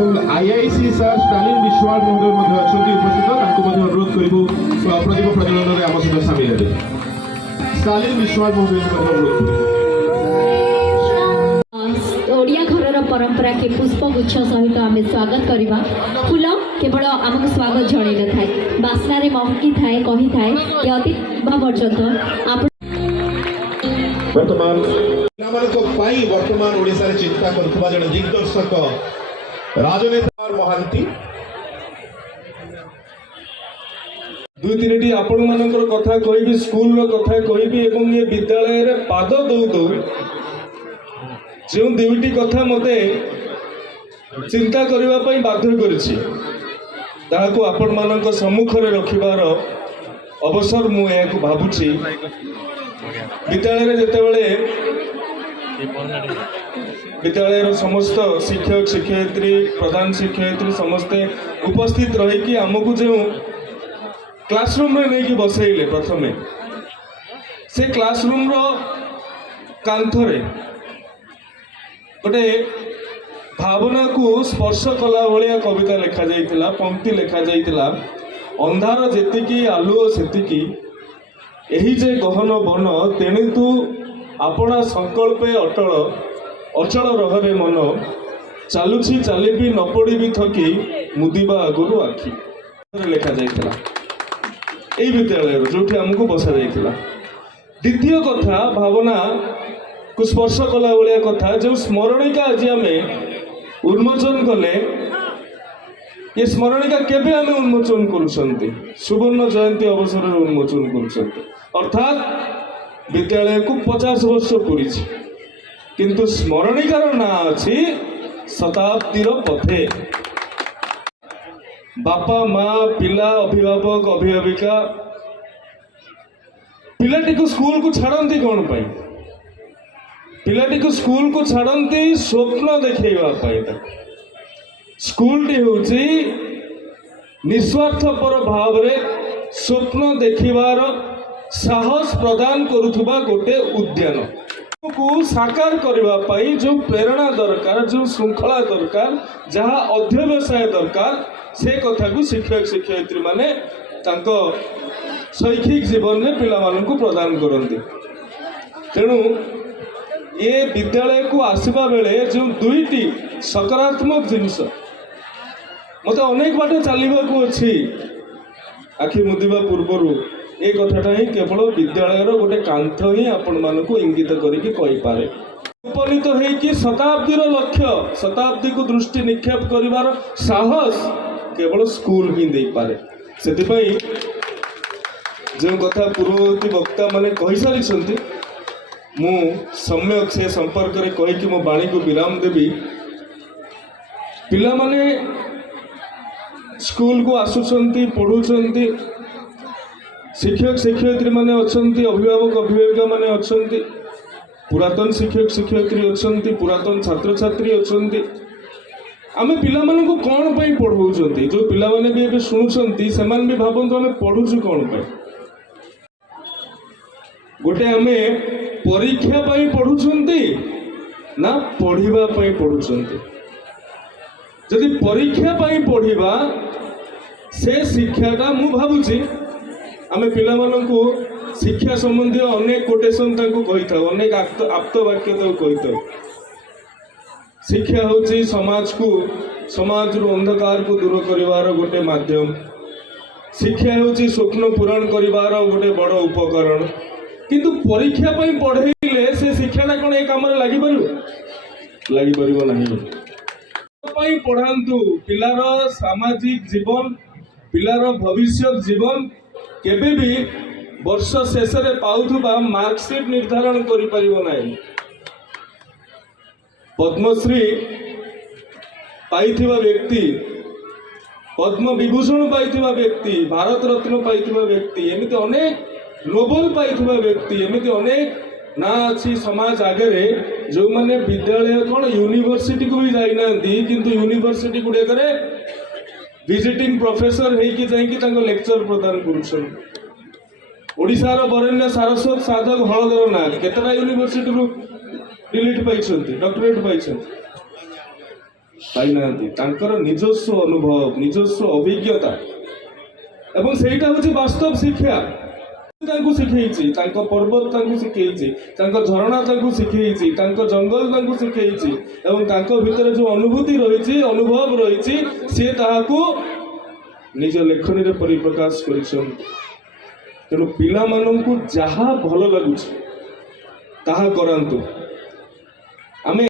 এবং IIC sir Stalin Biswanath মহোদয় মধ্যে অଛନ୍ତି উপস্থিত তাଙ୍କୁ ମଧ୍ୟ ଅନୁରୋଧ କରିବୁ ପ୍ରଦୀପ ପ୍ରଜ୍ୱଳନରେ ଆମ ସହିତ ସାମିଲ ହେବେ। ସ୍ଟାଲିନ ବିଶ୍ୱନାଥ ମହୋଦୟଙ୍କୁ ମଧ୍ୟ ଅନୁରୋଧ କରିବୁ। ओडिया घरर परंपरा के पुष्पगुच्छ सहित आम स्वागत करवा। फूल केवल आमको स्वागत जड़े न थाए बास्नारे महकी थाए कही थाए कि अति पर्यंत वर्तमान वर्तमान ओडिशा रे चिंता करथुबा जण दिग्दर्शक राजनेता महांती दुई तीन आपण मानकर कथा कहबी स्कूल कथा कहबी एवं ये विद्यालय रे पाद दौ दौ जो दुईटी कथा मते चिंता करने बाध्य करिछि ताहाको आपण मानक सम्मुख रे रखिबार अवसर मु याकु भाबुछि। विद्यालय रे जेतेबेले विद्यालय समस्त शिक्षक शिक्षयित्री प्रधान शिक्षयित्री समस्ते उपस्थित रही आमको जो क्लासरूम रे नहीं बसैले प्रथमे से क्लासरूम रो कांथरे गोटे भावना को स्पर्श कला भाया कविता लिखा जाइतिला पंक्ति लिखा जाइतिला अंधार जेतिकी आलुओ सेतिकी एही जे गहन बन तेणे तू आपणा संकल्पे अटल अचल रहरे मन चालुछि चालिबी न पड़िबी थकी मुदिबा आगुरु आखि लिखा जाइतिला एही विद्यालय जोठी हमको बसा जाइतिला। द्वितीय कथा भावना को स्पर्श कला भाया कथा जो स्मरणिका आज आम उन्मोचन कले ये स्मरणिका केबे आम उन्मोचन करुछंती सुवर्ण जयंती अवसर उन्मोचन करुछंती अर्थात विद्यालय को 50 वर्ष पूरी किंतु स्मरणिकार ना अच्छी शताब्दीर पथे बापा माँ पिला अभिभावक अभिभाविका पिलाटी को स्कूल को छाड़ती कौन पाई पिलाटी को स्कूल को छाड़ती स्वप्न देखा स्कूल टी होची निस्वार्थपर भाव रे स्वप्न देखिबार साहस प्रदान करुथुबा गोटे उद्यान को साकार करबा पाई जो प्रेरणा दरकार जो श्रृंखला दरकार जहाँ अध्यवसाय दरकार से कथा को शिक्षक शिक्षयित्री माने तांको शैक्षिक जीवन में पिला माननकु प्रदान करते। तेणु ये विद्यालय को आसवा बेले जो दुईटी सकारात्मक जिनिस मत अनेक बाट चलने को अच्छी आखि मुदिबा पूर्वर ये कथाटा ही केवल विद्यालय गोटे कांथ ही आपण मानक इंगित करके कहीपे उपनीत होगी शताब्दीर लक्ष्य शताब्दी को दृष्टि निक्षेप करिवार साहस केवल स्कूल ही दे पारे। से जो कथा पूर्ववर्ती वक्ता माने कही सारी मु सम्यक से संपर्क में कहीकि मो बाणी को विराम देवी। पिला माने स्कूल को आसुचंती पढ़ुचंती शिक्षक शिक्षयित्री माने अछंती अभिभावक अभिभाविका माने अछंती पुरातन शिक्षक शिक्षयित्री अछंती पुरातन छात्र छात्री अछंती आमे पिला माने को कोन पई पढ़ौचंती जो पिला माने भी एबे सुनुचंती समान भी भाबंतो आमे पढ़ुछु कोन पई गोटे आमे परीक्षा पाई पढ़ुचंती ना पढ़िबा पाई पढ़ुचंती जदि परीक्षा पाई पढ़िबा से शिक्षाटा मु भाबुची आमे पिला माननकु शिक्षा संबंधी अनेक कोटेशन तांको कहि था अनेक आप्त वाक्य तांको कहि था शिक्षा होची समाज रो अंधकार को दूर करिवार गोटे माध्यम शिक्षा होची स्वप्न पूरण करिवार गोटे बड़ उपकरण किंतु परीक्षा पाई पढ़ेले से शिक्षाटा कोन ए काम रे लागि परिबो नाही पाई पढ़ांतु पिलार सामाजिक जीवन पिलार भविष्य जीवन केबे भी वर्ष शेष रे पाउथुबा मार्कशीट निर्धारण करि परिबो नाही। पद्मश्री पाइथिबा व्यक्ति पद्म विभूषण पाइथिबा व्यक्ति भारत रत्न पाइथिबा व्यक्ति एमिति अनेक नोबेल पाइथिबा व्यक्ति एमिति अनेक ना अच्छी समाज आगे जो माने विद्यालय कौन यूनिवर्सिटी को भी जाइना किंतु यूनिवर्सिटी गुड़े विजिटिंग प्रोफेसर होगी जाकि लेक्चर प्रदान करुछन। ओडिशार बरेण्य सारस्वत साधक हलधर नाग केतटा यूनिवर्सिटी डिलीट पाई डॉक्टरेट पाई ପାଇନାହାନ୍ତି ତାଙ୍କର ନିଜସ୍ୱ ଅନୁଭବ ନିଜସ୍ୱ ଅଭିଜ୍ଞତା ଏବଂ ସେଇଟା ହେଉଛି ବାସ୍ତବ ଶିକ୍ଷା ତାଙ୍କୁ ଶିଖେଇଛି ତାଙ୍କ ପର୍ବତ ତାଙ୍କୁ ଶିଖେଇଛି ତାଙ୍କ ଝରଣା ତାଙ୍କୁ ଶିଖେଇଛି ତାଙ୍କ ଜଙ୍ଗଲ ତାଙ୍କୁ ଶିଖେଇଛି ଏବଂ ତାଙ୍କ ଭିତରେ ଯେଉଁ ଅନୁଭୂତି ରହିଛି ଅନୁଭବ ରହିଛି ସିଏ ତାହାକୁ ନିଜ ଲେଖନୀରେ ପରିପ୍ରକାଶ କରିଛନ୍ତି। ତେଣୁ ପିଲାମାନଙ୍କୁ ଯାହା ଭଲ ଲାଗୁଛି ତାହା କରାନ୍ତୁ। ଆମେ